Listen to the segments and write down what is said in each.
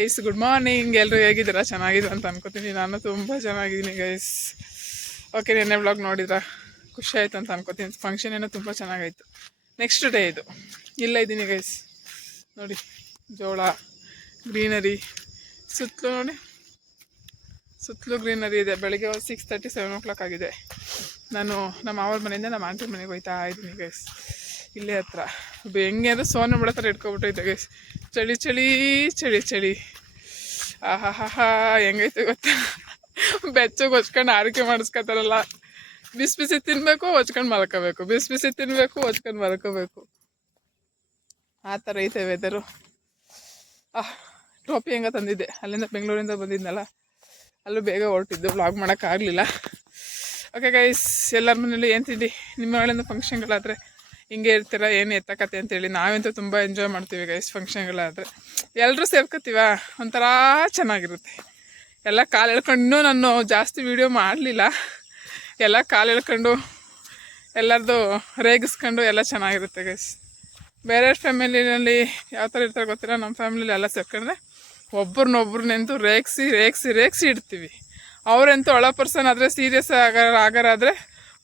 Guys good morning ಎಲ್ಲರೂ ಹೇಗಿದ್ದೀರ? ಚೆನ್ನಾಗಿದ್ದೀರಾ ಅಂತ ಅನ್ಕೋತೀನಿ. ನಾನು ತುಂಬ ಚೆನ್ನಾಗಿದ್ದೀನಿ ಗೈಸ್ ಓಕೆ ನಿನ್ನೆ ಬ್ಲಾಗ್ ನೋಡಿದ್ರ? ಖುಷಿ ಆಯ್ತು ಅಂತ ಅನ್ಕೋತೀನಿ. ಫಂಕ್ಷನ್ ಏನೋ ತುಂಬ ಚೆನ್ನಾಗಾಯ್ತು. ನೆಕ್ಸ್ಟ್ ಡೇ ಇದು. ಇಲ್ಲ ಇದ್ದೀನಿ ಗೈಸ್ ನೋಡಿ, ಜೋಳ ಗ್ರೀನರಿ ಸುತ್ತಲೂ ನೋಡಿ, ಸುತ್ತಲೂ ಗ್ರೀನರಿ ಇದೆ. ಬೆಳಗ್ಗೆ six thirty seven o'clock ಆಗಿದೆ. ನಾನು ನಮ್ಮ ಅವ್ರ ಮನೆಯಿಂದ ನಮ್ಮ ಆಂಟಿ ಮನೆಗೆ ಹೋಯ್ತಾ ಇದ್ದೀನಿ ಗೈಸ್ ಇಲ್ಲೇ ಹತ್ರ. ಹೆಂಗೆ ಅಂದರೆ ಸೋನ ಬಿಡೋ ಥರ ಇಟ್ಕೊಬಿಟ್ಟೈತೆ ಗೈಸ್ ಚಳಿ ಚಳಿ ಚಳಿ ಚಳಿ. ಆಹಾ ಹಾ ಹಾ ಹೆಂಗೈತೆ ಗೊತ್ತಾ? ಬೆಚ್ಚಗೆ ಹೊಚ್ಕೊಂಡು ಆರೈಕೆ ಮಾಡಿಸ್ಕೊತಾರಲ್ಲ. ಬಿಸಿ ಬಿಸಿ ತಿನ್ನಬೇಕು ಹೊಚ್ಕೊಂಡು ಮಲ್ಕೋಬೇಕು. ಬಿಸಿ ಬಿಸಿ ತಿನ್ನಬೇಕು ಹೊಚ್ಕೊಂಡು ಮಲ್ಕೋಬೇಕು. ಆ ಥರ ಐತೆ ವೆದರು ಆಹ್ ಟೋಪಿ ಹೆಂಗ ತಂದಿದ್ದೆ. ಅಲ್ಲಿಂದ ಬೆಂಗಳೂರಿಂದ ಬಂದಿದ್ನಲ್ಲ. ಅಲ್ಲೂ ಬೇಗ ಹೊರಟಿದ್ದು. ಬ್ಲಾಗ್ ಮಾಡೋಕ್ಕಾಗಲಿಲ್ಲ. ಓಕೆ ಗೈಸ್ ಎಲ್ಲರ ಮನೇಲಿ ಏನು ತಿಂಡಿ? ನಿಮ್ಮ ಮನೆಯಿಂದ ಫಂಕ್ಷನ್ಗಳಾದರೆ ಹಿಂಗೆ ಇರ್ತೀರ, ಏನು ಎತ್ತಕತೆ ಅಂತೇಳಿ ನಾವಂತೂ ತುಂಬ ಎಂಜಾಯ್ ಮಾಡ್ತೀವಿ ಗೈಸ್ ಫಂಕ್ಷನ್ಗಳಾದರೆ ಎಲ್ಲರೂ ಸೇರ್ಕೋತೀವ? ಒಂಥರ ಚೆನ್ನಾಗಿರುತ್ತೆ. ಎಲ್ಲ ಕಾಲು ಎಳ್ಕೊಂಡು ನಾನು ಜಾಸ್ತಿ ವೀಡಿಯೋ ಮಾಡಲಿಲ್ಲ. ಎಲ್ಲ ಕಾಲು ಎಳ್ಕೊಂಡು ಎಲ್ಲರದು ರೇಗಿಸ್ಕೊಂಡು ಎಲ್ಲ ಚೆನ್ನಾಗಿರುತ್ತೆ ಗೈಸ್ ಬೇರೆ ಫ್ಯಾಮಿಲಿನಲ್ಲಿ ಯಾವ ಥರ ಇರ್ತಾರೆ ಗೊತ್ತಿಲ್ಲ, ನಮ್ಮ ಫ್ಯಾಮಿಲಿಲಿ ಎಲ್ಲ ಸೇರ್ಕೊಂಡ್ರೆ ಒಬ್ರನ್ನೊಬ್ರು ನಿಂತು ರೇಗಿಸಿ ರೇಗಿಸಿ ರೇಗಿಸಿ ಇಡ್ತೀವಿ. ಅವರೆಂತೂ ಒಳ ಪರ್ಸನ್ ಆದರೆ ಸೀರಿಯಸ್ ಆಗಾರ ಆಗಾರಾದರೆ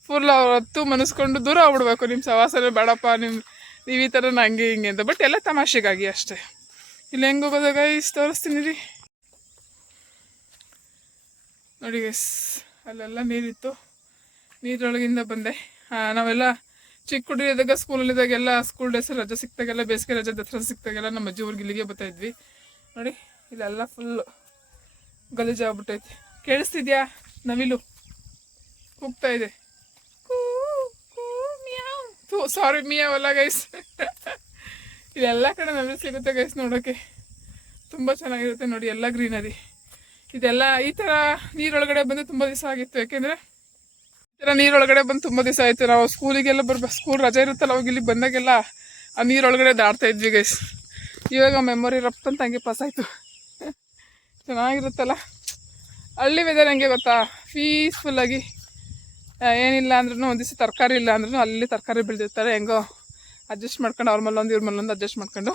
ಫುಲ್ ಅವ್ರ ಹತ್ತು ಮನಸ್ಕೊಂಡು ದೂರ ಆಗ್ಬಿಡ್ಬೇಕು. ನಿಮ್ಮ ಸವಾಸನೆ ಬೇಡಪ್ಪ ನಿಮ್ಮ ನೀವು ಈ ಥರ ಹಂಗೆ ಹಿಂಗೆ ಅಂತ. ಬಟ್ ಎಲ್ಲ ತಮಾಷೆಗಾಗಿ ಅಷ್ಟೇ. ಇಲ್ಲಿ ಹೆಂಗೆ ಹೋಗೋದಾಗ ಗೈಸ್ ತೋರಿಸ್ತೀನಿ ರೀ. ನೋಡಿ ಗೈಸ್ ಅಲ್ಲೆಲ್ಲ ನೀರಿತ್ತು. ನೀರೊಳಗಿಂದ ಬಂದೆ. ನಾವೆಲ್ಲ ಚಿಕ್ಕ ಹುಡುಗಿದಾಗ ಸ್ಕೂಲಲ್ಲಿದ್ದಾಗೆಲ್ಲ ಸ್ಕೂಲ್ ಡೇಸ್ ರಜೆ ಸಿಕ್ತಾಗೆಲ್ಲ ಬೇಸಿಗೆ ರಜೆ, ದಸರಾ ಸಿಕ್ತಾಗೆಲ್ಲ ನಮ್ಮ ಅಜ್ಜಿ ಊರಿಗೆ ಇಲ್ಲಿಗೆ ಬರ್ತಾ ಇದ್ವಿ. ನೋಡಿ, ಇಲ್ಲೆಲ್ಲ ಫುಲ್ಲು ಗಲೀಜಾಗ್ಬಿಟ್ಟೈತಿ. ಕೇಳಿಸ್ತಿದ್ಯಾ ನವಿಲು? ಕೂಗ್ತಾ ಇದೆ. ಸಾರಿ ಮಿಯಾವಲ್ಲ ಗೈಸ್ ಇದೆಲ್ಲ ಕಡೆ ನಮಗೆ ಸಿಗುತ್ತೆ ಗೈಸ್ ನೋಡೋಕ್ಕೆ ತುಂಬ ಚೆನ್ನಾಗಿರುತ್ತೆ ನೋಡಿ ಎಲ್ಲ ಗ್ರೀನರಿ. ಇದೆಲ್ಲ ಈ ಥರ ನೀರೊಳಗಡೆ ಬಂದು ತುಂಬ ದಿವಸ ಆಗಿತ್ತು, ಯಾಕೆಂದರೆ ಈ ಥರ ನೀರೊಳಗಡೆ ಬಂದು ತುಂಬ ದಿವಸ ಆಯಿತು. ನಾವು ಸ್ಕೂಲಿಗೆಲ್ಲ ಬರ್ಬೇಕು ಸ್ಕೂಲ್ ರಜೆ ಇರುತ್ತಲ್ಲ, ಅವಾಗ ಇಲ್ಲಿ ಬಂದಾಗೆಲ್ಲ ಆ ನೀರೊಳಗಡೆ ದಾಡ್ತಾ ಇದ್ವಿ ಗೈಸ್ ಇವಾಗ ಮೆಮೊರಿ ರಪ್ತಂತ ಹಂಗೆ ಪಾಸ್ ಆಯಿತು. ಚೆನ್ನಾಗಿರುತ್ತಲ್ಲ? ಹಳ್ಳಿ ವೆದರ್ ಹಂಗೆ ಗೊತ್ತಾ? ಪೀಸ್ಫುಲ್ಲಾಗಿ ಏನಿಲ್ಲ ಅಂದ್ರೂ ಒಂದು ದಿವಸ ತರಕಾರಿ ಇಲ್ಲ ಅಂದ್ರೂ ಅಲ್ಲಿ ತರಕಾರಿ ಬೆಳೆದಿರ್ತಾರೆ, ಹೆಂಗೋ ಅಡ್ಜಸ್ಟ್ ಮಾಡ್ಕೊಂಡು ಅವ್ರ ಮಲ್ಲೊಂದು ಇವ್ರ ಮಲ್ಲೊಂದು ಅಡ್ಜಸ್ಟ್ ಮಾಡ್ಕೊಂಡು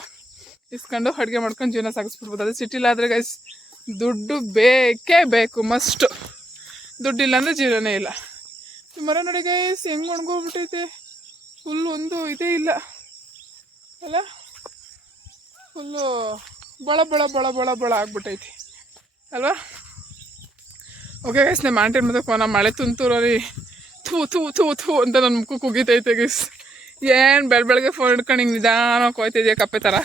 ಇಸ್ಕೊಂಡು ಅಡುಗೆ ಮಾಡ್ಕೊಂಡು ಜೀವನ ಸಾಗಿಸ್ಬಿಡ್ಬೋದು. ಅದೇ ಸಿಟಿಲಾದರೆ ಗೈಸ್ ದುಡ್ಡು ಬೇಕೇ ಬೇಕು, ಮಸ್ಟು. ದುಡ್ಡಿಲ್ಲ ಅಂದರೆ ಜೀವನನೇ ಇಲ್ಲ. ಮರ ನೋಡಿ ಗೈಸ್ ಹೆಂಗೆ ಒಣಗೋಗ್ಬಿಟ್ಟೈತೆ ಫುಲ್ ಒಂದು ಇದೇ ಇಲ್ಲ. ಅಲ್ಲ? ಫುಲ್ಲು ಬಳ ಬಳ ಬಳ ಬಳ ಬಳ ಆಗ್ಬಿಟ್ಟೈತಿ. ಅಲ್ವಾ? ಓಕೆ ಗೈಸ್ ನಮ್ಮ ಆಂಟಿ ಮತ್ತೆ ಫೋನ ಮಳೆ ತುಂತುರಿ ಥೂ ಥೂ ಥೂ ಥೂ ಅಂತ ನನ್ನ ಮುಖ ಕುಗಿತೈತೆ ಗಿಸ್ ಏನು ಬೆಳ ಬೆಳಗ್ಗೆ ಫೋನ್ ಹಿಡ್ಕೊಂಡು ಹಿಂಗೆ ನಿಧಾನಕ್ಕೆ ಹೋಯ್ತಿದ್ಯಾ ಕಪ್ಪೆ ಥರ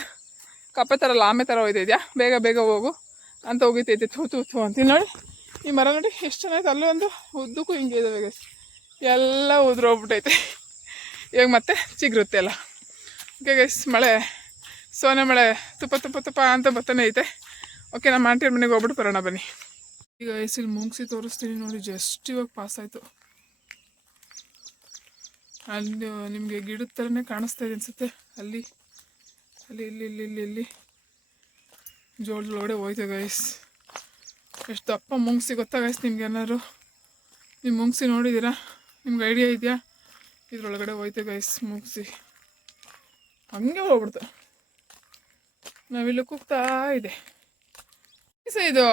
ಕಪ್ಪೆ ಥರ ಲಾಮೆ ಥರ ಹೋಯ್ತಿದ್ಯಾ? ಬೇಗ ಬೇಗ ಹೋಗು ಅಂತ ಹೋಗಿತೈತೆ ಥೂ ಥೂ ಥೂ ಅಂತ. ನೋಡಿ, ಈ ಮರ ನೋಡಿ ಎಷ್ಟು ಚೆನ್ನಾಗಿತ್ತು ಅಲ್ಲೂ ಒಂದು ಉದ್ದಕ್ಕೂ ಹಿಂಗೆ ಇದಾವೆ ಗೈಸ್ ಎಲ್ಲ ಉದ್ರೋಗ್ಬಿಟ್ಟೈತೆ ಇವಾಗ ಮತ್ತೆ ಚಿಗುರುತ್ತೆ ಎಲ್ಲ. ಓಕೆ ಗೈಸ್ ಮಳೆ, ಸೋನೆ ಮಳೆ, ತುಪ್ಪ ತುಪ್ಪ ತುಪ್ಪ ಅಂತ ಬರ್ತಾನೆ ಐತೆ. ಓಕೆ ನಮ್ಮ ಆಂಟಿ ಮನೆಗೆ ಹೋಗ್ಬಿಟ್ಟು ಬರೋಣ ಬನ್ನಿ. ಈಗ ಇಲ್ಲಿ ಮುಂಗ್ಸಿ ತೋರಿಸ್ತೀನಿ ನೋಡಿ ಜಸ್ಟ್ ಇವಾಗ ಪಾಸ್ ಆಯಿತು. ಅಲ್ಲಿ ನಿಮಗೆ ಗಿಡದ ಥರನೇ ಕಾಣಿಸ್ತಾ ಇದೆ ಅನಿಸುತ್ತೆ. ಅಲ್ಲಿ ಅಲ್ಲಿ, ಇಲ್ಲಿ ಇಲ್ಲಿ ಇಲ್ಲಿ ಇಲ್ಲಿ. ಜೋಳದೊಳಗಡೆ ಹೋಯ್ತು ಗೈಸ್ ಎಷ್ಟು ದಪ್ಪ ಮುಂಗ್ಸಿ ಗೊತ್ತಾ ಗೈಸ್ ನಿಮ್ಗೆ ಏನಾದ್ರು? ನೀವು ಮುಂಗ್ಸಿ ನೋಡಿದ್ದೀರಾ? ನಿಮ್ಗೆ ಐಡಿಯಾ ಇದೆಯಾ? ಇದ್ರೊಳಗಡೆ ಹೋಯ್ತು ಗೈಸ್ ಮುಂಗ್ಸಿ. ಹಂಗೆ ಹೋಗ್ಬಿಡ್ತು. ನಾವಿಲ್ಲಿ ಕೂಗ್ತಾ ಇದೆ. ಇದು.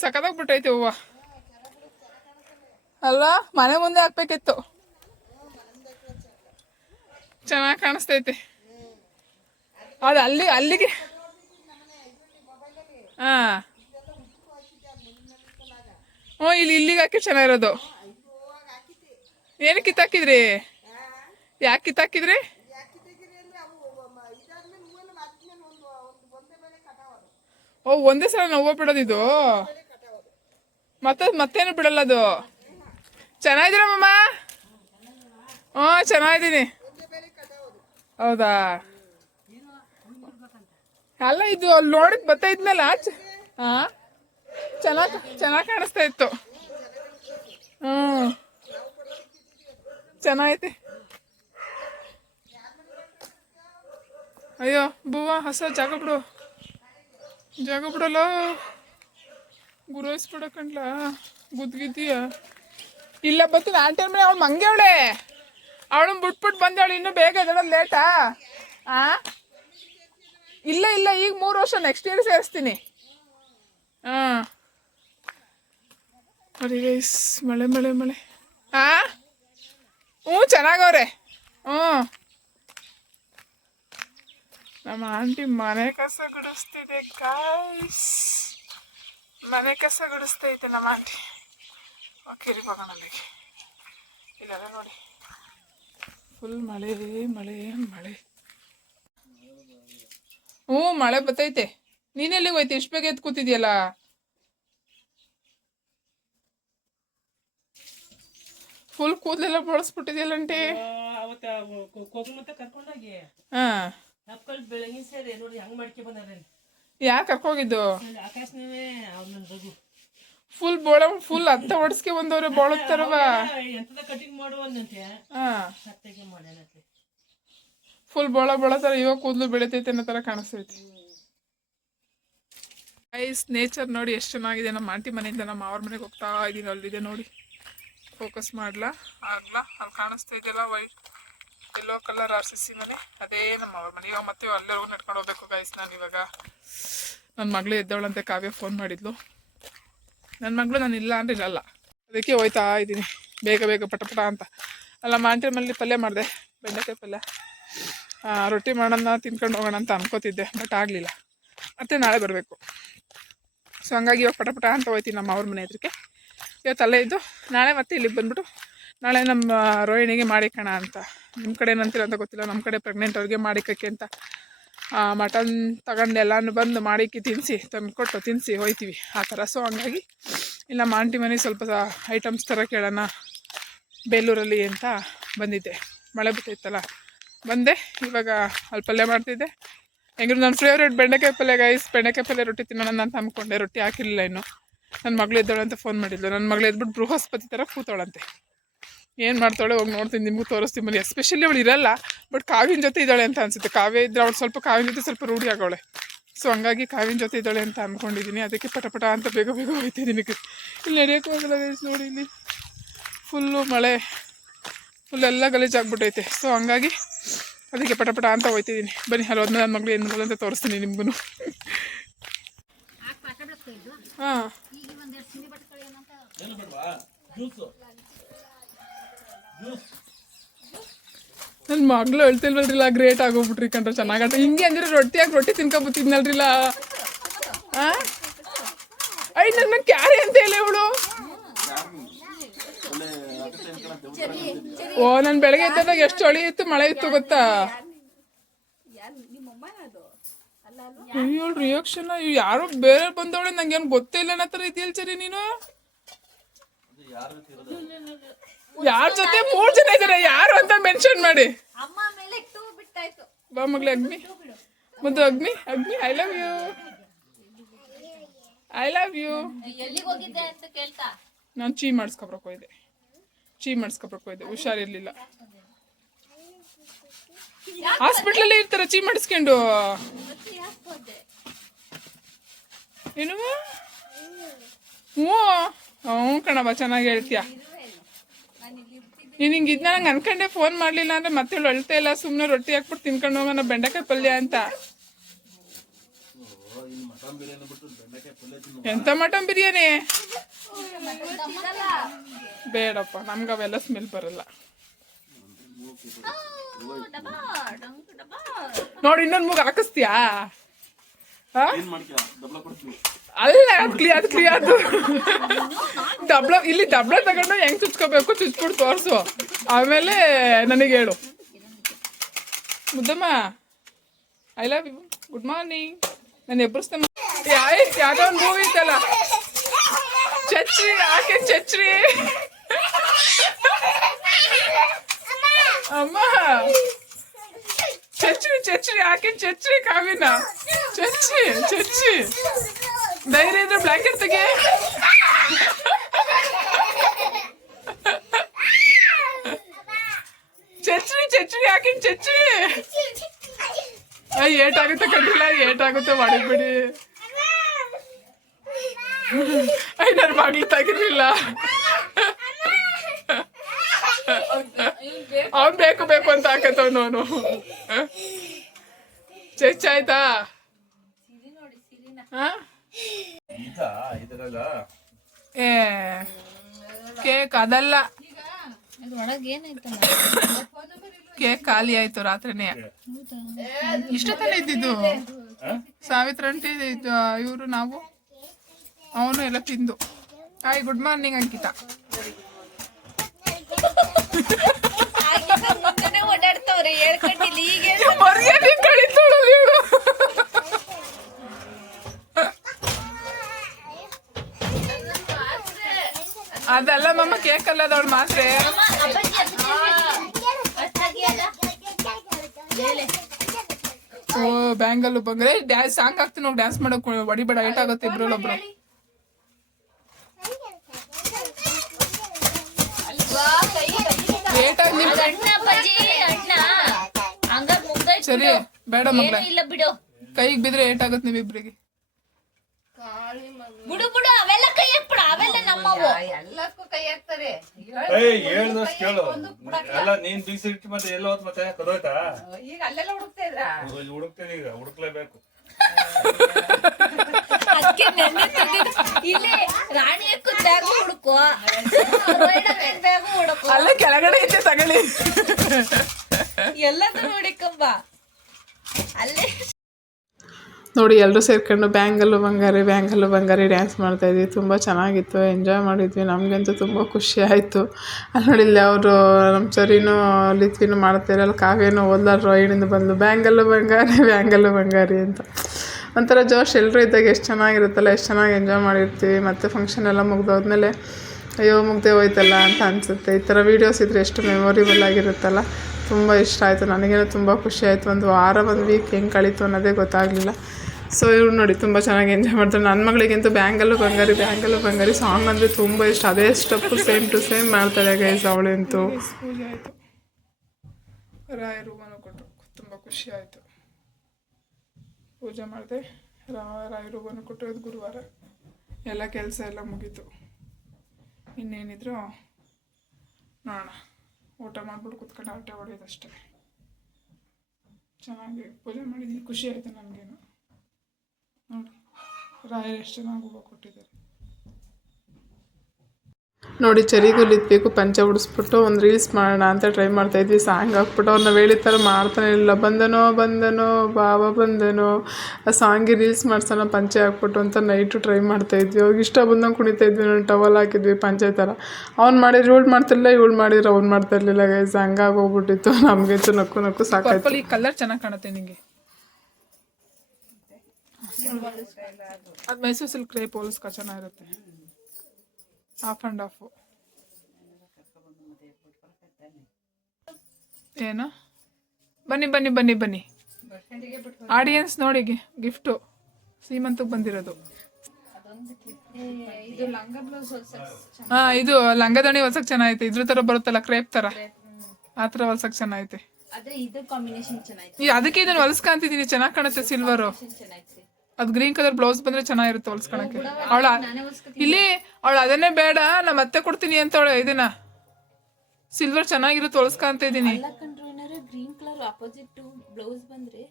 ಸಖತ್ತಾಗ್ಬಿಟ್ಟೈತೆ ಹೂವ ಅಲ್ಲ, ಮನೆ ಮುಂದೆ ಹಾಕ್ಬೇಕಿತ್ತು. ಚೆನ್ನಾಗಿ ಕಾಣಿಸ್ತೈತೆ. ಅದು ಅಲ್ಲಿ, ಅಲ್ಲಿಗೆ. ಹಾ. ಹ್ಞೂ ಇಲ್ಲಿ, ಇಲ್ಲಿಗೆ ಹಾಕಿ ಚೆನ್ನಾಗಿರೋದು. ಏನು ಕಿತ್ತಾಕಿದ್ರಿ? ಯಾಕೆ ಕಿತ್ತಾಕಿದ್ರಿ? ಓ, ಒಂದೇ ಸಲ ನೋವು ಬಿಡೋದು ಇದು? ಮತ್ತೆ, ಮತ್ತೇನು ಬಿಡಲ್ಲ ಅದು? ಚೆನ್ನಾಗಿದ್ದೀರಾ ಮಮ್ಮ ಹ್ಞೂ ಚೆನ್ನಾಗಿದ್ದೀನಿ. ಹೌದಾ? ಅಲ್ಲ, ಇದು ಅಲ್ಲಿ ನೋಡಕ್ ಬರ್ತಾ ಇದ್ನಲ್ಲ, ಚ- ಹಾ ಚೆನ್ನಾಗಿ ಚೆನ್ನಾಗಿ ಕಾಣಿಸ್ತಾ ಇತ್ತು. ಹ್ಞೂ. ಚೆನ್ನಾಗೈತಿ. ಅಯ್ಯೋ, ಬೂವ, ಹಸ, ಜಾಗ ಬಿಡು. ಜಾಗ ಬಿಡಲ್ಲ. ಗುರಾಯಿಸ್ಬಿಡ ಕಣ್ಲ ಗುದ್ಗಿದ್ದೀಯ ಇಲ್ಲ ಬರ್ತೀನಿ ಆಂಟಿ ಮನೆ ಅವಳು ಮಂಗೆ ಅವಳೆ ಅವಳನ್ನ ಬಿಟ್ಬಿಟ್ಟು ಬಂದವಳು ಇನ್ನೂ ಬೇಗ ಎದಳೋದು ಲೇಟಾ ಆ? ಇಲ್ಲ ಇಲ್ಲ ಈಗ ಮೂರು ವರ್ಷ ನೆಕ್ಸ್ಟ್ ಇಯರ್ ಸೇರಿಸ್ತೀನಿ. ಹಾಂ. ನೋಡಿ ಗೈಸ್ ಮಳೆ ಮಳೆ ಮಳೆ. ಆ? ಹ್ಞೂ ಚೆನ್ನಾಗವ್ರೆ. ಹ್ಞೂ. ನಮ್ಮ ಆಂಟಿ ಮನೆ ಕಸ ಗುಡಿಸ್ತಿದೆ ಕಾಯ್ಸ್ ಮನೆ ಕಸ ಗುಡಿಸ್ತೈತೆ ನಮ್ಮ ಆಂಟಿ. ಓಕೆ ರೀ ಹೋಗೋಣ ಅಲ್ಲಿಗೆ. ಇಲ್ಲೆಲ್ಲ ನೋಡಿ. ಫುಲ್ ಮಳೆ ಮಳೆ ಮಳೆ. ಹ್ಞೂ ಮಳೆ ಬತ್ತೈತೆ. ನೀನೆಲ್ಲಿಗೆ ಹೋಯ್ತು? ಇಷ್ಟು ಬೇಗ ಎದ್ದು ಕೂತಿದ್ಯಲ್ಲ? ಫುಲ್ ಕೂದಲೆಲ್ಲ ಬಳಸ್ಬಿಟ್ಟಿದ್ಯಲ್ಲಂಟೆ ಯಾಕೆ ಕರ್ಕೋಗಿದ್ದು? ಫುಲ್ ಬೋಳ ಫುಲ್ ಅತ್ತ ಹೊಡ್ಸ್ಕೆ ಬಂದವ್ರೆ ಬೋಳತ್ತಾರವ ಕಟಿಂಗ್ ಮಾಡು ಫುಲ್ ಬೋಳ ಬೋಳ ಥರ ಇವಾಗ ಕೂದಲು ಬೆಳಿತೈತೆ ಅನ್ನೋ ಥರ ಕಾಣಿಸ್ತೈತಿ. ಐಸ್ ನೇಚರ್ ನೋಡಿ ಎಷ್ಟು ಚೆನ್ನಾಗಿದೆ. ನಮ್ಮ ಆಂಟಿ ಮನೆಯಿಂದ ನಮ್ಮ ಅವ್ರ ಮನೆಗೆ ಹೋಗ್ತಾ ಇದ್ದೀನಿ ಅಲ್ಲಿದೆ ನೋಡಿ. ಫೋಕಸ್ ಮಾಡ್ಲಾ? ಆಗ್ಲಾ ಅಲ್ಲಿ ಕಾಣಿಸ್ತಾ ಇದೆಯಲ್ಲ white yellow colour R C C ಮನೆ. ಅದೇ ನಮ್ಮ ಅವ್ರ ಮನೆ. ಇವಾಗ ಮತ್ತೆ ಅಲ್ಲಿವರೆಗೂ ನಡ್ಕೊಂಡು ಹೋಗ್ಬೇಕು ಗೈಸ್ ನಾನು ಇವಾಗ. ನನ್ನ ಮಗಳು ಎದ್ದವಳಂತೆ ಕಾವ್ಯ ಫೋನ್ ಮಾಡಿದ್ಲು. ನನ್ನ ಮಗಳು ನಾನು ಇಲ್ಲ ಅಂದ್ರೆ ಇರಲ್ಲ. ಅದಕ್ಕೆ ಹೋಯ್ತಾ ಇದ್ದೀನಿ ಬೇಗ ಬೇಗ ಪಟ ಪಟ ಅಂತ. ಅಲ್ಲ ಮಾಂಟಿ ಮನೇಲಿ ಪಲ್ಯ ಮಾಡಿದೆ. ಬೆಂಡೆಕಾಯಿ ಪಲ್ಯ. ರೊಟ್ಟಿ ಮಾಡೋಣ, ತಿನ್ಕೊಂಡು ಹೋಗೋಣ ಅಂತ ಅನ್ಕೋತಿದ್ದೆ ಬಟ್ ಆಗಲಿಲ್ಲ. ಮತ್ತೆ ನಾಳೆ ಬರಬೇಕು. ಸೊ ಹಂಗಾಗಿ ಇವಾಗ ಪಟಪಟ ಪಟ ಅಂತ ಹೋಯ್ತೀನಿ ನಮ್ಮ ಅವ್ರ ಮನೆ ಹತ್ರಕ್ಕೆ ಇವತ್ತು ಅಲ್ಲೇ ಇದ್ದು, ನಾಳೆ ಮತ್ತೆ ಇಲ್ಲಿಗೆ ಬಂದ್ಬಿಟ್ಟು, ನಾಳೆ ನಮ್ಮ ರೋಹಿಣಿಗೆ ಮಾಡಿಕೋಣ ಅಂತ. ನಿಮ್ಮ ಕಡೆ ಏನಂತೀರ ಅಂತ ಗೊತ್ತಿಲ್ಲ ನಮ್ಮ ಕಡೆ ಪ್ರೆಗ್ನೆಂಟ್ ಅವ್ರಿಗೆ ಮಾಡಿಕಕ್ಕೆ ಅಂತ. ಮಟನ್ ತಗೊಂಡು ಎಲ್ಲಾನು ಬಂದು ಮಾಡಿಕ್ಕಿ ತಿನ್ನಿಸಿ ತಂದು ಕೊಟ್ಟು ತಿನ್ನಿಸಿ ಹೋಯ್ತೀವಿ ಆ ಥರ. ಸೊ ಹಂಗಾಗಿ, ಇಲ್ಲ ಆಂಟಿ ಮನೆ ಸ್ವಲ್ಪ ಐಟಮ್ಸ್ ಥರ ಕೇಳೋಣ, ಬೇಲೂರಲ್ಲಿ ಅಂತ ಬಂದಿದ್ದೆ. ಮಳೆ ಬರ್ತೈತಲ್ಲ ಬಂದೆ. ಇವಾಗ ಅಲ್ಲಿ ಪಲ್ಯ ಮಾಡ್ತಿದ್ದೆ. ಹೆಂಗ್ರು ನನ್ನ ಫೇವ್ರೇಟ್ ಬೆಂಡೆಕಾಯಿ ಪಲ್ಯ ಗೈಸ್ ಬೆಂಡೆಕಾಯಿ ಪಲ್ಯ ರೊಟ್ಟಿ ತಿನ್ನೋಣ ಅಂತ ಅಂದ್ಕೊಂಡೆ ರೊಟ್ಟಿ ಹಾಕಿರಲಿಲ್ಲ ಇನ್ನು. ನನ್ನ ಮಗಳು ಇದ್ದಾಳೆ ಅಂತ ಫೋನ್ ಮಾಡಿದ್ಲು. ನನ್ನ ಮಗಳು ಎದ್ಬಿಟ್ಟು ಬೃಹಸ್ಪತಿ ಥರ ಕೂತವಳಂತೆ. ಏನು ಮಾಡ್ತಾಳೆ ಹೋಗಿ ನೋಡ್ತೀನಿ, ನಿಮಗೂ ತೋರಿಸ್ತೀನಿ ಮನೆ ಎಸ್ಪೆಷಲಿ ಅವಳು ಇರಲ್ಲ ಬಟ್ ಕಾವಿನ ಜೊತೆ ಇದ್ದಾಳೆ ಅಂತ ಅನ್ಸುತ್ತೆ. ಕಾವ್ಯ ಇದ್ದರೆ ಅವಳು ಸ್ವಲ್ಪ ಕಾವಿನ ಜೊತೆ ಸ್ವಲ್ಪ ರೂಢಿ ಆಗೋಳೆ ಸೊ ಹಂಗಾಗಿ ಕಾವಿನ ಜೊತೆ ಇದ್ದಾಳೆ ಅಂತ ಅಂದ್ಕೊಂಡಿದ್ದೀನಿ ಅದಕ್ಕೆ ಪಟಪಟ ಪಟ ಅಂತ ಬೇಗ ಬೇಗ ಹೋಗ್ತಿದ್ದೀನಿ ಇಲ್ಲಿ ನಡೆಯೋಕ್ಕೆ ಹೋಗಲ್ಲ ನೋಡಿ ಇಲ್ಲಿ. ಫುಲ್ಲು ಮಳೆ. ಫುಲ್ ಗಲೀಜ್ ಗಲೀಜಾಗ್ಬಿಟ್ಟೈತೆ ಸೊ ಹಂಗಾಗಿ ಅದಕ್ಕೆ ಪಟ ಪಟ ಅಂತ ಹೋಯ್ತಿದ್ದೀನಿ ಬನ್ನಿ, ಅಲ್ಲಿ ಹೋದ್ಮೇಲೆ ನನ್ನ ಮಗಳು ಏನು ಮಾಡೋದು ಅಂತ ತೋರಿಸ್ತೀನಿ ನಿಮಗೂ ಹಾಂ. ನನ್ನ ಮಗಳು ಹೇಳ್ತಿಲ್ವಲ್ರಿಲ್ಲ ಗ್ರೇಟ್ ಆಗೋಗ್ಬಿಟ್ರಿ ಕಂಡ್ರೆ ಚೆನ್ನಾಗಟ್ಟ ಹಿಂಗೆ ಅಂದ್ರೆ ರೊಟ್ಟಿ ಹಾಕಿ ರೊಟ್ಟಿ ತಿನ್ಕೊಬಿಟ್ಟಿದ್ನಲ್ರಿಲ್ಲ ಆ? ಐ ನನ್ನ ಕ್ಯಾರೆ ಅಂತ ಹೇಳಿ ಇವಳು. ಓ ನನ್ ಬೆಳಗ್ಗೆ ಎದ್ದಾಗ ಎಷ್ಟು ಚಳಿ ಇತ್ತು ಮಳೆ ಇತ್ತು ಗೊತ್ತಾ? ಅಯ್ಯೋ ರಿಯಾಕ್ಷನ್ ಯಾರೋ ಬೇರೆ ಬಂದವಳೆ ನಂಗೇನು ಗೊತ್ತೇ ಇಲ್ಲ ಅನ್ನೋ ಥರ ಇದೆಯಲ್ಲ ಸರಿ ನೀನು? ಯಾರ ಜೊತೆ ಮೂರ್ ಜನ ಇದಾರೆ ಯಾರು ಅಂತ ಮೆನ್ಷನ್ ಮಾಡಿ. ಬಾ ಮಗ್ಳೆ ಅಗ್ನಿ. ಮುದ್ದು Agni Agni I love you I love you ನಾನು ಚೀ ಮಾಡಿಸ್ಕೊಬ್ರಕೋ ಹೋಯ್ದೆ ಚೀ ಮಾಡಿಸ್ಕೊಬೇಕು ಹೋಯ್ದೆ ಹುಷಾರಿರ್ಲಿಲ್ಲ ಹಾಸ್ಪಿಟ್ಲಲ್ಲಿ ಇರ್ತಾರ ಚೀ ಮಾಡಿಸ್ಕೊಂಡು ಏನು? ಹ್ಞೂ. ಹ್ಞೂ ಕಣವ ಚೆನ್ನಾಗಿ ಹೇಳ್ತೀಯ. ನಾನು ಹಿಂಗೆ ಇದನ್ನ ನಂಗೆ ಅನ್ಕೊಂಡೆ ಫೋನ್ ಮಾಡಲಿಲ್ಲ ಅಂದ್ರೆ ಮತ್ತೆ ಅಳ್ತಾ ಇಲ್ಲ ಸುಮ್ಮನೆ ರೊಟ್ಟಿ ಹಾಕ್ಬಿಟ್ಟು ತಿನ್ಕೊಂಡು ಹೋಗೋಣ ಬೆಂಡೆಕಾಯಿ ಪಲ್ಯ ಅಂತ. ಎಂತ ಮಟನ್ ಬಿರಿಯಾನಿ? ಬೇಡಪ್ಪ, ನಮ್ಗೆ ಅವೆಲ್ಲ ಸ್ಮೆಲ್ ಬರಲ್ಲ. ನೋಡಿ, ಇನ್ನೊಂದು ಮೂಗ ಹಾಕಿಸ್ತೀಯಾ? ಅಲ್ಲ ಕ್ಲಿಯರ್ ಅದು ಕ್ಲಿಯರ್ ಡಬ್ಳ ಇಲ್ಲಿ ಡಬ್ಳ ತಗೊಂಡು ಹೆಂಗ್ ಚುಚ್ಕೋಬೇಕು ಚುಚ್ಬಿಟ್ಟು ತೋರಿಸು. ಆಮೇಲೆ ನನಗೆ ಹೇಳು. Muddamma I love you good morning నన్ను ఎప్పుడు మూవీ కదా చచ్చి ఆకే చచ్చి అమ్మా. చచ్చి చచ్చి ఆకే చచ్చి కావినా. చచ్చి చచ్చి ధైర్యం బ్లాంకెట్ తగే చచ్చి చచ్చి ఆకే చచ్చి ಏಟಾಗುತ್ತೆ ಕಂಡಿಲ್ಲ ಏಟಾಗುತ್ತೆ ಮಾಡಿಬಿಡಿ ಅಯ್ಯ ನನ್ನ ಬಾಗಿಲು ತೆಗಿರ್ಲಿಲ್ಲ ಅವ್ನು ಬೇಕು ಬೇಕು ಅಂತ ಹಾಕತ್ತವ್ ನಾನು. ಚೇಚ್ ಆಯ್ತಾ? ಸಿರಿ ನೋಡಿ ಸಿರಿನ ಹಾ? ಈಗ ಇದರಲ್ಲ ಏ ಕೇಕ್ ಅದಲ್ಲ. ಅದು ಒಳಗೆ ಏನಾಯ್ತಲ್ಲ? ಕೇಕ್ ಖಾಲಿ ಆಯ್ತು ರಾತ್ರಿನೇ. ಇಷ್ಟ ತಾನೇ ಇದ್ದಿದ್ದು? ಸಾವಿತ್ರ ಅಂಟಿ ಇವರು ನಾವು? ಅವನು ಎಲ್ಲ ತಿಂದು. Hi good morning Ankita. ಅದಲ್ಲ ಮಮ್ಮ ಕೇಕ್ ಅಲ್ಲ ಅದವಳು ಮಾತ್ರೆ. ಓ ಬ್ಯಾಂಗಲ್ ಬಂಗ್ರೆ ಡ್ಯಾನ್ಸ್ ಸಾಂಗ್ ಹಾಕ್ತೀನಿ ನಾವು ಡ್ಯಾನ್ಸ್ ಮಾಡಕ್ ಹೊಡಿಬೇಡ ಏಟ್ ಆಗುತ್ತೆ ಇಬ್ರಲ್ಲೊಬ್ರು ಒಬ್ರು. ಮುಗ್ದೋಯ್ತು ಸರಿ ಬೇಡ. ಮಗ್ಳ. ಏನೂ ಇಲ್ಲ ಬಿಡು. ಕೈಗೆ ಬಿದ್ರೆ ಏಟಾಗುತ್ತೆ ನೀವಿಬ್ರಿಗೆ. ಬಿಡು ಬಿಡು. ನಮ್ಮವು ಎಲ್ಲಕ್ಕೂ ಕೈ ಹಾಕ್ತಾರೆ. ಏಯ್ ಹೇಳ್ದಷ್ಟು ಕೇಳು. ಎಲ್ಲ ನೀನ್ ಬೀಸಿ ಇಟ್ಟು ಮತ್ತೆ ಎಲ್ಲ ಹೋತ್ ಮತ್ತೆ? ಕದೋಯ್ತಾ ಈಗ ಅಲ್ಲೆಲ್ಲ ಹುಡುಕ್ತಾ ಇದ್ರ? ಹುಡುಕ್ತೇನೆ ಈಗ ಹುಡುಕ್ಲೇಬೇಕು. ಅದಕ್ಕೆ ನೆನ್ನೆ ತಂದಿದ್ದು. ಇಲ್ಲಿ ರಾಣಿ ಅಕ್ಕ ಬ್ಯಾಗ್ ಹುಡುಕೋ ಬ್ಯಾಗ್ ಹುಡುಕೋ ಅಲ್ಲ ಕೆಳಗಡೆ ಐತೆ ತಗೊಳ್ಳಿ. ಎಲ್ಲದೂ ಹುಡುಕಂಬ. ಅಲ್ಲೇ ನೋಡಿ ಎಲ್ಲರೂ ಸೇರ್ಕೊಂಡು ಬ್ಯಾಂಗಲ್ಲು ಬಂಗಾರಿ ಬ್ಯಾಂಗಲ್ಲು ಬಂಗಾರಿ ಡ್ಯಾನ್ಸ್ ಮಾಡ್ತಾ ಇದ್ವಿ. ತುಂಬ ಚೆನ್ನಾಗಿತ್ತು ಎಂಜಾಯ್ ಮಾಡಿದ್ವಿ. ನಮಗಂತೂ ತುಂಬ ಖುಷಿ ಆಯಿತು. ಅಲ್ಲಿ ನೋಡಿ, ಇಲ್ಲಿ ಅವರು ನಮ್ಮ ಸರಿನೂ ಲಿತ್ವಿನೂ ಮಾಡ್ತಾಯಿರಲ್ಲ ಕಾವ್ಯನೂ ಓದ್ಲಾರ ರೋಹಿಣಿಂದ ಬಂದು ಬ್ಯಾಂಗಲ್ಲು ಬಂಗಾರಿ ಬ್ಯಾಂಗಲ್ಲು ಬಂಗಾರಿ ಅಂತ. ಒಂಥರ ಜೋಶ್ ಎಲ್ಲರೂ ಇದ್ದಾಗ ಎಷ್ಟು ಚೆನ್ನಾಗಿರುತ್ತಲ್ಲ, ಎಷ್ಟು ಚೆನ್ನಾಗಿ ಎಂಜಾಯ್ ಮಾಡಿರ್ತೀವಿ. ಮತ್ತು ಫಂಕ್ಷನ್ ಎಲ್ಲ ಮುಗ್ದೋದ್ಮೇಲೆ, ಅಯ್ಯೋ, ಮುಗ್ದೆ ಹೋಯ್ತಲ್ಲ ಅಂತ ಅನಿಸುತ್ತೆ. ಈ ಥರ ವೀಡಿಯೋಸ್ ಇದ್ದರೆ ಎಷ್ಟು ಮೆಮೊರಿಬಲ್ ಆಗಿರುತ್ತಲ್ಲ. ತುಂಬ ಇಷ್ಟ ಆಯಿತು. ನನಗೇನು ತುಂಬ ಖುಷಿ ಆಯಿತು. ಒಂದು ವಾರ, ಒಂದು ವೀಕ್ ಹೆಂಗೆ ಕಳೀತು ಅನ್ನೋದೇ ಗೊತ್ತಾಗಲಿಲ್ಲ. ಸೊ ಇವ್ರು ನೋಡಿ ತುಂಬ ಚೆನ್ನಾಗಿ ಎಂಜಾಯ್ ಮಾಡ್ತಾರೆ. ನನ್ನ ಮಗಳಿಗಂತೂ ಬ್ಯಾಂಗಲ್ಲು ಬಂಗಾರಿ ಬ್ಯಾಂಗಲ್ಲು ಬಂಗಾರಿ ಸಾಂಗ್ ಅಂದರೆ ತುಂಬ ಇಷ್ಟ. ಅದೇ ಸ್ಟೆಪ್ಪು ಸೇಮ್ ಟು ಸೇಮ್ ಮಾಡ್ತಾರೆ ಗೈಸ್ ಅವಳಂತೂ. ಪೂಜೆ ಆಯಿತು. ರಾಯರು ಕೊಟ್ಟರು ತುಂಬ ಖುಷಿ ಆಯಿತು. ಪೂಜೆ ಮಾಡಿದೆ. ರಾಯರು ಮನೆ ಕೊಟ್ಟು ಇದು ಗುರುವಾರ. ಎಲ್ಲ ಕೆಲಸ ಎಲ್ಲ ಮುಗೀತು. ಇನ್ನೇನಿದ್ರು ನೋಡೋಣ. ಊಟ ಮಾಡ್ಬಿಟ್ಟು ಕುತ್ಕೊಂಡು ಆಟೆ ಹೊಡೆಯೋದಷ್ಟೇ. ಚೆನ್ನಾಗಿ ಪೂಜೆ ಮಾಡಿದ್ದೀನಿ ಖುಷಿ ಆಯಿತು ನನಗೇನು. ರಾಯರು ಎಷ್ಟು ಚೆನ್ನಾಗಿ ಹೂವು ಕೊಟ್ಟಿದ್ದಾರೆ? ನೋಡಿ ಚರಿಗೂ ಲಿತ್ಬೇಕು ಪಂಚ ಉಡಿಸ್ಬಿಟ್ಟು ಒಂದು ರೀಲ್ಸ್ ಮಾಡೋಣ ಅಂತ ಟ್ರೈ ಮಾಡ್ತಾ ಇದ್ವಿ. ಸಾಂಗ್ ಹಾಕ್ಬಿಟ್ಟು ಅವ್ರು ವೇಳಿ ಹೇಳಿದ ಥರ ಮಾಡ್ತಾನೆ ಇಲ್ಲ. ಬಂದನೋ ಬಂದನೋ ಬಾವ ಬಂದನೋ ಆ ಸಾಂಗಿಗೆ ರೀಲ್ಸ್ ಮಾಡ್ಸೋಣ ಪಂಚೆ ಹಾಕ್ಬಿಟ್ಟು ಅಂತ ನೈಟು ಟ್ರೈ ಮಾಡ್ತಾ ಇದ್ವಿ. ಅವ್ರಿಗೆ ಇಷ್ಟ ಬಂದಂಗೆ ಕುಣಿತಾ ಇದ್ವಿ. ನಾನು ಟವಲ್ ಹಾಕಿದ್ವಿ ಪಂಚೆ ಥರ ಅವ್ನು ಮಾಡಿದ್ರೆ ಇವಳು ಮಾಡ್ತಿರ್ಲಿಲ್ಲ ಇವಳು ಮಾಡಿದ್ರೆ ಅವ್ನು ಮಾಡ್ತಾ ಇರಲಿಲ್ಲ ಗೈಸ್ ಹಂಗಾಗಿ ಹೋಗ್ಬಿಟ್ಟಿತ್ತು. ನಮಗಂತೂ ನಕ್ಕು ನಕ್ಕು ಸಾಕಾಯ್ತು. ಈ ಕಲರ್ ಚೆನ್ನಾಗಿ ಕಾಣುತ್ತೆ ನಿಮಗೆ ಅದು ಮೈಸೂರು ಸಿಲ್ಕ್ ಕ್ರೇಪ್ ಹೋಲಿಸ್ಕ ಚೆನ್ನಾಗಿರುತ್ತೆ. ಆಫ್ ಆ್ಯಂಡ್ ಆಫು ಏನು? ಬನ್ನಿ ಬನ್ನಿ ಬನ್ನಿ ಬನ್ನಿ. ಆಡಿಯನ್ಸ್ ನೋಡಿ ಗಿಫ್ಟು ಸೀಮಂತಕ್ಕೆ ಬಂದಿರೋದು. ಹಾಂ ಇದು ಲಂಗದಣಿ ಹೊಲ್ಸಕ್ ಚೆನ್ನಾಗೈತೆ. ಇದ್ರ ತರ ಬರುತ್ತಲ್ಲ ಕ್ರೇಪ್ ತರ? ಆ ಥರ ಹೊಲ್ಸಕ್ಕೆ ಚೆನ್ನಾಗೈತೆ. ಅದಕ್ಕೆ ಇದನ್ನು ಹೊಲಿಸ್ಕೊಂತಿದ್ದೀನಿ ಚೆನ್ನಾಗಿ ಕಾಣುತ್ತೆ ಸಿಲ್ವರು ಅದು ಗ್ರೀನ್ ಕಲರ್ ಬ್ಲೌಸ್ ಬಂದ್ರೆ ಚೆನ್ನಾಗಿರುತ್ತೆ ಹೊಲ್ಸ್ಕೊಳಕ್ಕೆ. ಅವಳ ಇಲ್ಲಿ ಅವಳು ಅದನ್ನೇ ಬೇಡ ನಾ ಮತ್ತೆ ಕೊಡ್ತೀನಿ ಅಂತ ಅವಳು ಇದನ್ನ. ಸಿಲ್ವರ್ ಚೆನ್ನಾಗಿರುತ್ತೆ ಇದೀನಿ ಚೆನ್ನಾಗ್ ಕಂಡ್ರು ಗ್ರೀನ್ ಕಲರ್ ಅಪೋಸಿಟ್ ಬ್ಲೌಸ್ ಬಂದ್ರೆ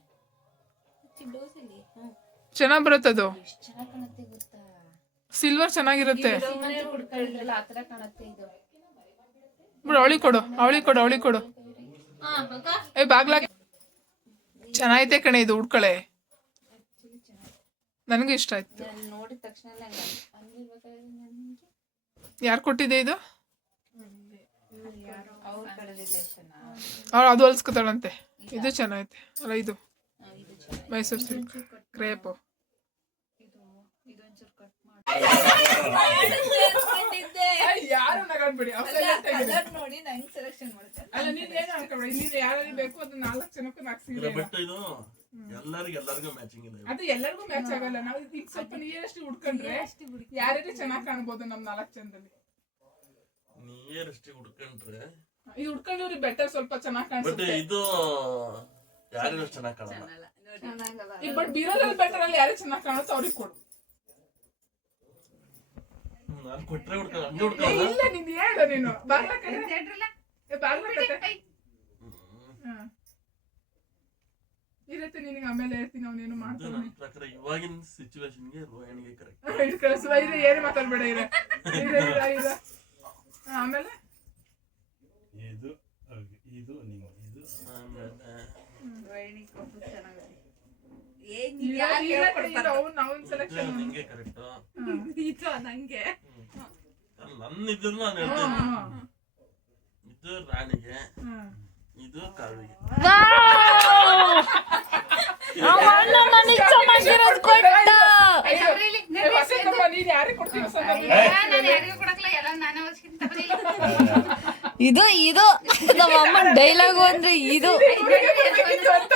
ಚೆನ್ನಾಗಿ ಬರುತ್ತೆ ಅದು. ಸಿಲ್ವರ್ ಚೆನ್ನಾಗಿರುತ್ತೆ. ಬಿಡು ಅವಳಿ ಕೊಡು ಅವಳಿ ಕೊಡು ಅವಳಿ ಕೊಡು. ಏ ಬಾಗ್ಲಾಗ ಚೆನ್ನಾಗೈತೆ ಕಣೆ ಇದು ಉಡ್ಕಳೆ ನನಗೂ ಇಷ್ಟ ಆಯ್ತು. ನಾನು ನೋಡಿದ ತಕ್ಷಣ ನನಗೆ? ಯಾರು ಕೊಟ್ಟಿದೆ ಇದು? ಅವ್ರು ಅದು ಹೊಲ್ಸ್ಕೊತಾಳಂತೆ. ಇದು ಚೆನ್ನಾಗೈತೆ. ಅಲ್ಲ ಇದು. ಮೈಸೂರು ಸಿಲ್ಕ್. ಕ್ರೇಪು. ಯಾರು ನಗಾಡ್ಬೇಡಿ. ನೋಡಿ ನಂಗೆ ಸೆಲೆಕ್ಷನ್ ಮಾಡ್ತಾರೆ ಅಲ್ಲ ನೀನ್ ಏನು ಅನ್ಕೊಬೇಡಿ. ನೀನು ಯಾರು ಬೇಕು ಅದು ನಾಲ್ಕು ಜನಕ್ಕೂ ನಾಲ್ಕು ಸೀರೆ ಬಟ್ ಇದು ಎಲ್ಲರಿಗೂ ಎಲ್ಲರಿಗೂ ಮ್ಯಾಚಿಂಗ್ ಇದೆ. ಅದು ಎಲ್ಲರಿಗೂ ಮ್ಯಾಚ್ ಆಗಲ್ಲ. ನಾವು ಈಗ ಸ್ವಲ್ಪ ನೀರಷ್ಟು ಹುಡ್ಕೊಂಡ್ರೆ ಯಾರ್ಯಾರು ಚೆನ್ನಾಗಿ ಕಾಣ್ಬೋದು ನಮ್ ನಾಲ್ಕು ಜನದಲ್ಲಿ. ನೀರಷ್ಟೇ ಹುಡ್ಕೊಂಡ್ರೆ. ಇದು ಹುಡ್ಕೊಂಡ್ರಿ ಬೆಟರ್ ಸ್ವಲ್ಪ ಚೆನ್ನಾಗಿ ಬಟ್ ಕಾಣಿಸುತ್ತೆ. ಇದು ಯಾರಿಗೂ ಚೆನ್ನಾಗಿ ಕಾಣಲ್ಲ. ಈಗ ಬಟ್ ಬೀರೋದ್ರಲ್ಲಿ ಬೆಟರ್ ಅಲ್ಲಿ ಯಾರು ಚೆನ್ನಾಗಿ ಕಾಣುತ್ತೋ ಅವ್ರಿಗೆ ಕೊಡು. ನಾನು ಕೊಟ್ರೆ ಹುಡ್ಕಲ್ಲ. ಹಂಗೆ ಏ, ಹುಡ್ಕಲ್ಲ ಇಲ್ಲ ನೀನ್ ಹೇಳು ನೀನು. ಬಾಗ್ಲ ಕಡೆ. ಬಾಗ್ಲ ಕತೆ. ಇರತ್ತೆ ನಿನಗೆ ಆಮೇಲೆ ಹೇಳ್ತೀನಿ ಅವನೇನು ಮಾಡ್ತಾನೆ. ನನ್ನ ಪ್ರಕಾರ ಇವಾಗಿನ ಸಿಚುವೇಶನ್ಗೆ ರೋಹಿಣಿಗೆ ಕರೆಕ್ಟ್ ಇದು ಕಳಿಸುವ ಇದು ಏನು ಮಾತಾಡ್ಬೇಡ ಇರ. ಇರ ಇರ ಇರ. ಹಾ, ಆಮೇಲೆ? ಇದು ಅವ್ರಿಗೆ, ಇದು ನಿಮ್ಮ ಇದು. ಅವ್ನು ಅವ್ನ ಸೆಲೆಕ್ಷನ್ ನಿಂಗೆ ಕರೆಕ್ಟ್ ನನ್ನ ಇದ್ರು ನಾನು ಹೇಳ್ತೇನೆ. ಇದು ರಾಣಿಗೆ. ಇದು ಕಾವಿಗೆ ನನಗೆ ಚೆನ್ನಾಗಿರೋದು ಕೊಟ್ಟ ಇದು ಇದು ನಮ್ಮ ಅಮ್ಮನ ಡೈಲಾಗು ಅಂದ್ರೆ ಇದು. ಅಂತ